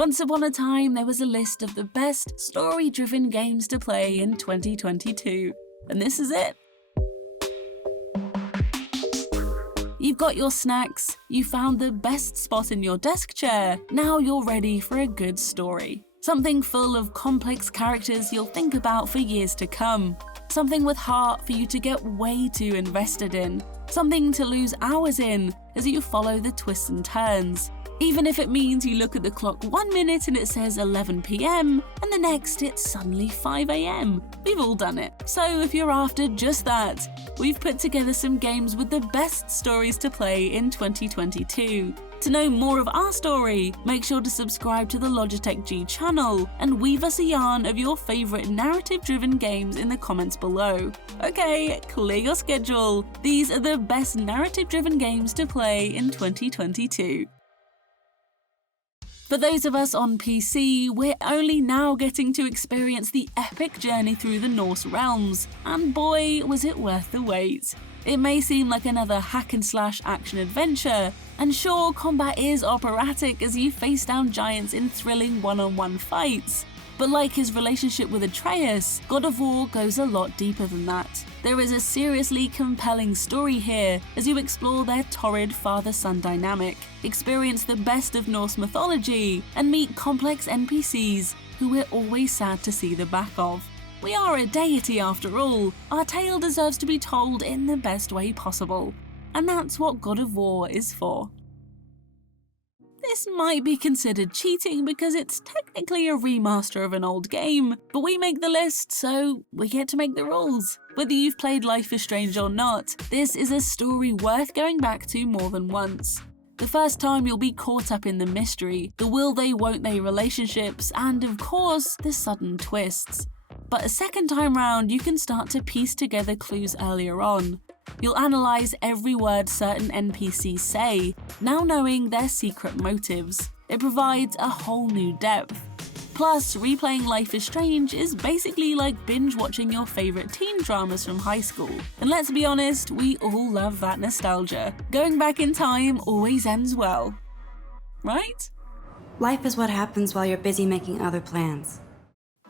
Once upon a time, there was a list of the best story-driven games to play in 2022, and this is it. You've got your snacks, you found the best spot in your desk chair, now you're ready for a good story. Something full of complex characters you'll think about for years to come. Something with heart for you to get way too invested in. Something to lose hours in as you follow the twists and turns. Even if it means you look at the clock 1 minute and it says 11 PM, and the next it's suddenly 5 AM. We've all done it. So if you're after just that, we've put together some games with the best stories to play in 2022. To know more of our story, make sure to subscribe to the Logitech G channel and weave us a yarn of your favourite narrative-driven games in the comments below. Okay, clear your schedule. These are the best narrative-driven games to play in 2022. For those of us on PC, we're only now getting to experience the epic journey through the Norse realms, and boy, was it worth the wait. It may seem like another hack-and-slash action-adventure, and sure, combat is operatic as you face down giants in thrilling one-on-one fights. But like his relationship with Atreus, God of War goes a lot deeper than that. There is a seriously compelling story here as you explore their torrid father-son dynamic, experience the best of Norse mythology, and meet complex NPCs who we're always sad to see the back of. We are a deity after all, our tale deserves to be told in the best way possible. And that's what God of War is for. This might be considered cheating because it's technically a remaster of an old game, but we make the list, so we get to make the rules. Whether you've played Life is Strange or not, this is a story worth going back to more than once. The first time you'll be caught up in the mystery, the will they won't they relationships, and of course, the sudden twists. But a second time round, you can start to piece together clues earlier on. You'll analyse every word certain NPCs say, now knowing their secret motives. It provides a whole new depth. Plus, replaying Life is Strange is basically like binge-watching your favourite teen dramas from high school. And let's be honest, we all love that nostalgia. Going back in time always ends well. Right? Life is what happens while you're busy making other plans.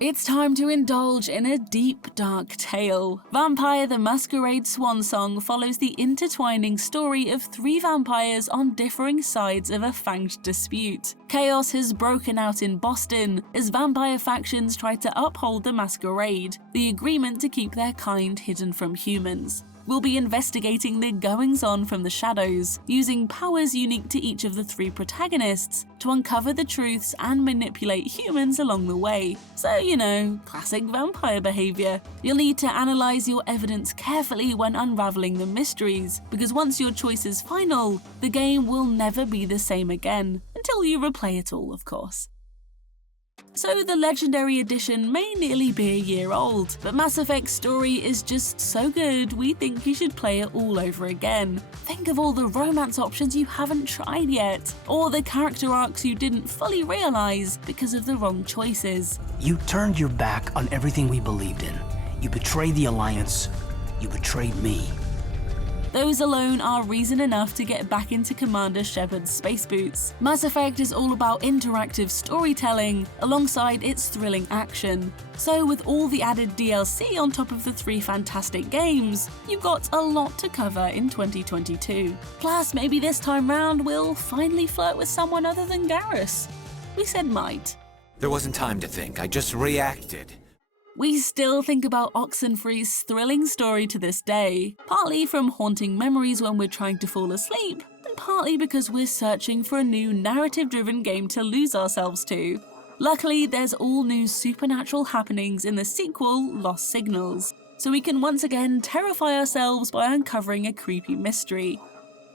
It's time to indulge in a deep, dark tale. Vampire the Masquerade Swansong follows the intertwining story of 3 vampires on differing sides of a fanged dispute. Chaos has broken out in Boston as vampire factions try to uphold the Masquerade, the agreement to keep their kind hidden from humans. We'll be investigating the goings-on from the shadows, using powers unique to each of the 3 protagonists to uncover the truths and manipulate humans along the way. So, you know, classic vampire behaviour. You'll need to analyse your evidence carefully when unravelling the mysteries, because once your choice is final, the game will never be the same again, until you replay it all, of course. So the Legendary Edition may nearly be a year old, but Mass Effect's story is just so good we think you should play it all over again. Think of all the romance options you haven't tried yet, or the character arcs you didn't fully realise because of the wrong choices. You turned your back on everything we believed in. You betrayed the Alliance. You betrayed me. Those alone are reason enough to get back into Commander Shepard's space boots. Mass Effect is all about interactive storytelling alongside its thrilling action. So with all the added DLC on top of the 3 fantastic games, you've got a lot to cover in 2022. Plus, maybe this time round we'll finally flirt with someone other than Garrus. We said might. There wasn't time to think, I just reacted. We still think about Oxenfree's thrilling story to this day, partly from haunting memories when we're trying to fall asleep, and partly because we're searching for a new narrative-driven game to lose ourselves to. Luckily, there's all new supernatural happenings in the sequel, Lost Signals, so we can once again terrify ourselves by uncovering a creepy mystery.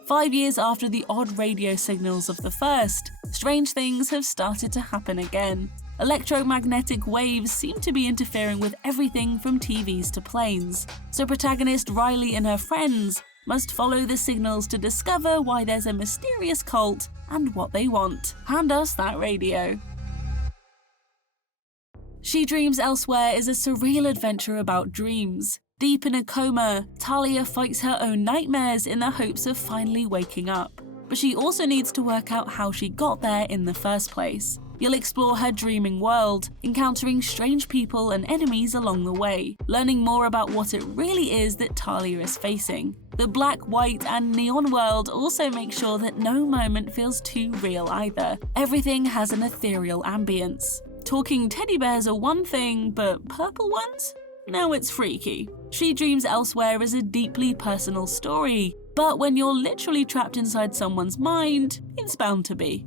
5 years after the odd radio signals of the first, strange things have started to happen again. Electromagnetic waves seem to be interfering with everything from TVs to planes, so protagonist Riley and her friends must follow the signals to discover why there's a mysterious cult and what they want. Hand us that radio. She Dreams Elsewhere is a surreal adventure about dreams. Deep in a coma, Talia fights her own nightmares in the hopes of finally waking up. But she also needs to work out how she got there in the first place. You'll explore her dreaming world, encountering strange people and enemies along the way, learning more about what it really is that Talia is facing. The black, white, and neon world also makes sure that no moment feels too real either. Everything has an ethereal ambience. Talking teddy bears are one thing, but purple ones? Now it's freaky. She Dreams Elsewhere is a deeply personal story, but when you're literally trapped inside someone's mind, it's bound to be.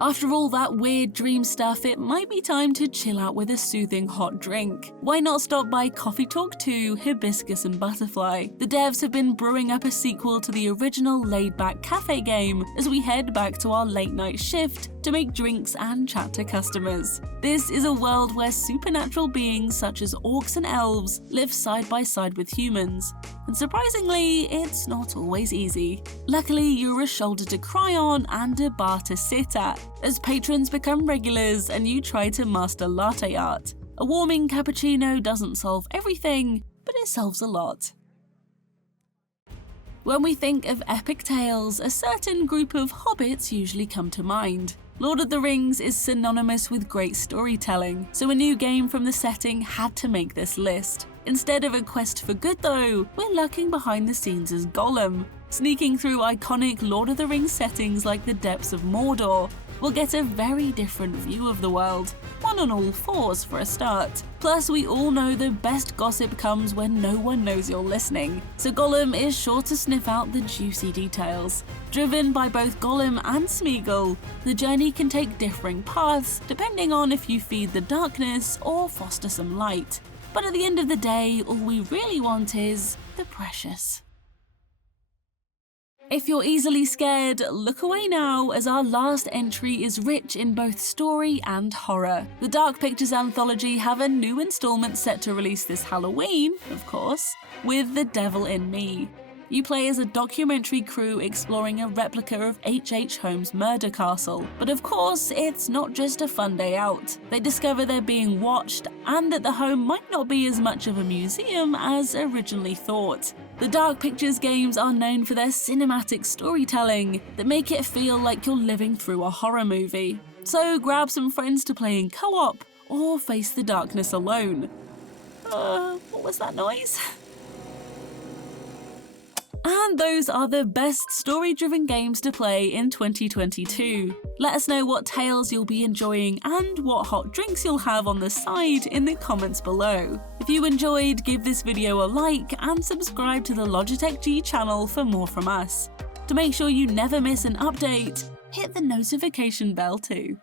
After all that weird dream stuff, it might be time to chill out with a soothing hot drink. Why not stop by Coffee Talk 2, Hibiscus and Butterfly? The devs have been brewing up a sequel to the original laid-back cafe game as we head back to our late-night shift to make drinks and chat to customers. This is a world where supernatural beings such as orcs and elves live side by side with humans, and surprisingly, it's not always easy. Luckily, you're a shoulder to cry on and a bar to sit at, as patrons become regulars and you try to master latte art. A warming cappuccino doesn't solve everything, but it solves a lot. When we think of epic tales, a certain group of hobbits usually come to mind. Lord of the Rings is synonymous with great storytelling, so a new game from the setting had to make this list. Instead of a quest for good though, we're lurking behind the scenes as Gollum. Sneaking through iconic Lord of the Rings settings like the depths of Mordor, we'll get a very different view of the world, one on all fours for a start. Plus, we all know the best gossip comes when no one knows you're listening, so Gollum is sure to sniff out the juicy details. Driven by both Gollum and Smeagol, the journey can take differing paths depending on if you feed the darkness or foster some light. But at the end of the day, all we really want is the precious. If you're easily scared, look away now, as our last entry is rich in both story and horror. The Dark Pictures Anthology have a new installment set to release this Halloween, of course, with The Devil in Me. You play as a documentary crew exploring a replica of H.H. Holmes' murder castle. But of course, it's not just a fun day out. They discover they're being watched, and that the home might not be as much of a museum as originally thought. The Dark Pictures games are known for their cinematic storytelling that make it feel like you're living through a horror movie. So grab some friends to play in co-op, or face the darkness alone. What was that noise? And those are the best story-driven games to play in 2022. Let us know what tales you'll be enjoying and what hot drinks you'll have on the side in the comments below. If you enjoyed, give this video a like and subscribe to the Logitech G channel for more from us. To make sure you never miss an update, hit the notification bell too.